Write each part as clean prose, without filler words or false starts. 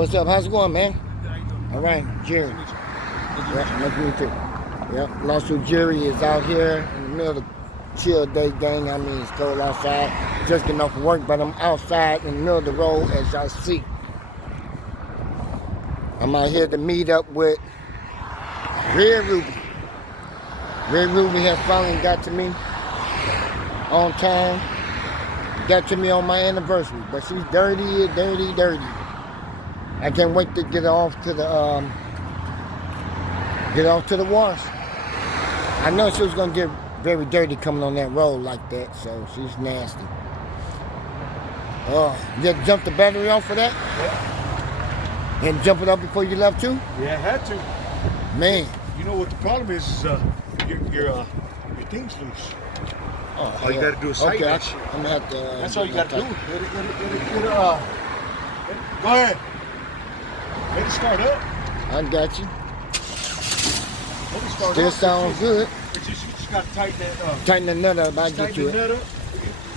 What's up? How's it going, man? How you doing? All right, Jerry. Nice Yeah, nice to meet you. Yep, Lawsuit Jerry is out here in the middle of the chill day, gang. I mean, it's cold outside. Just getting off of work, but I'm outside in the middle of the road, as y'all see. I'm out here to meet up with Red Ruby. Red Ruby has finally got to me on time. Got to me on my anniversary, but she's dirty. I can't wait to get off to the wash. I know she was gonna get very dirty coming on that road like that, so she's nasty. Oh, you had to jump the battery off for that? Yeah. You had to jump it up before you left too? Yeah, I had to. Man. You know what the problem is your thing's loose. Oh, All you gotta do is tighten that shit. I'm gonna have to. That's all you gotta do. Go ahead. Let it start up. I got you. Let it start Still up. sounds good. You just gotta tighten that up. Tighten the nut up, I'll get Tighten you the it. nut up.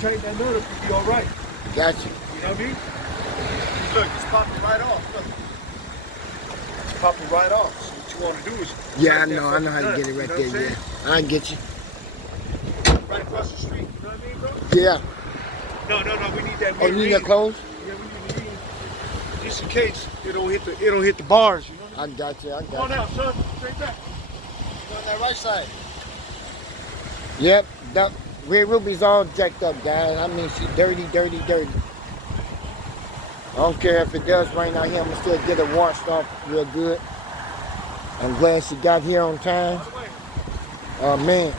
Tighten that nut up, you'll be all right. Got you. You know what I mean? Look, it's popping right off. Look. It's popping right off. So what you want to do is... Yeah, I know how to get it right there, yeah. I get you. Right across the street, you know what I mean, bro? Yeah. No, we need that. Oh, you need that closed? Yeah, we need just in case it don't hit the bars, you know what I mean? I got you, Come on now, son. Straight back. Go on that right side. Yep, that Red Ruby's all jacked up, guys. I mean, she's dirty. I don't care if it does rain out here, I'm gonna still get her washed off real good. I'm glad she got here on time. Oh, man.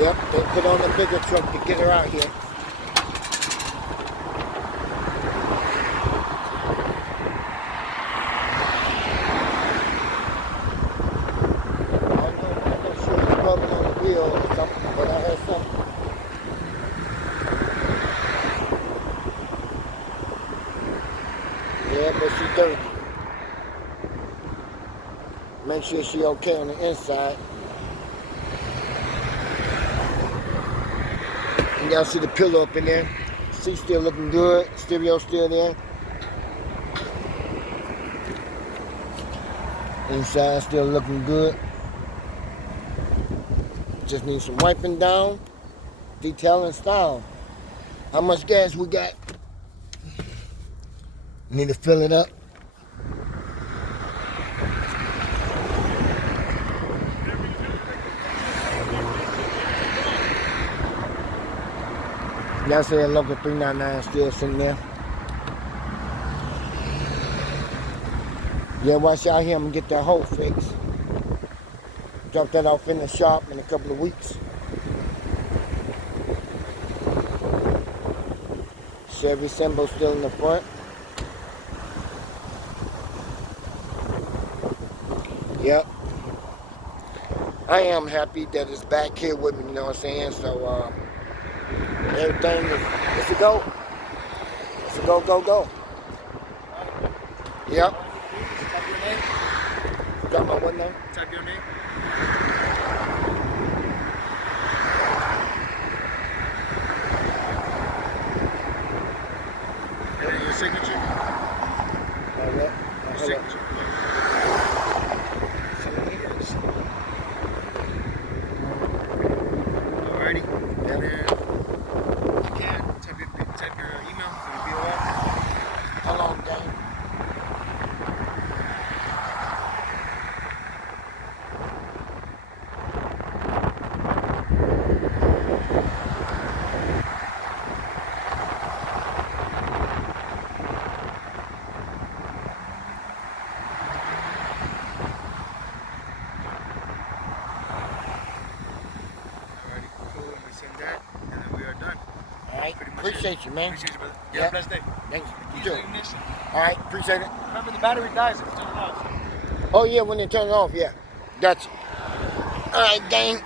Yep, they put on the bigger truck to get her out here. I'm not sure if it's rubbing on the wheel or something, but I heard something. Yeah, but she's dirty. Make sure she's okay on the inside. And y'all see the pillow up in there. Seat's still looking good. Stereo still there. Inside still looking good. Just need some wiping down. Detail and style. How much gas we got? Need to fill it up. Y'all see that local 399 still sitting there. Yeah, watch out here, I'm gonna get that hole fixed. Drop that off in the shop in a couple of weeks. Chevy symbol still in the front. Yep. I am happy that it's back here with me, you know what I'm saying? So, everything is a go. It's a go. Yep. Type your name. Got my what name? Type your name. And then your signature. Alright. Your signature. Alrighty. And then you can type your email so it'll be all. How long, gang? Alrighty, cool. And we send that, and then we are done. Alright. Pretty much Appreciate it. you, man. Appreciate you, brother. You Yeah. have a blessed day. Thanks. You Use too. the ignition. Alright. Appreciate it. Remember, the battery dies if you turn it off. Oh, yeah, when they turn it off, yeah. Gotcha. Alright, gang.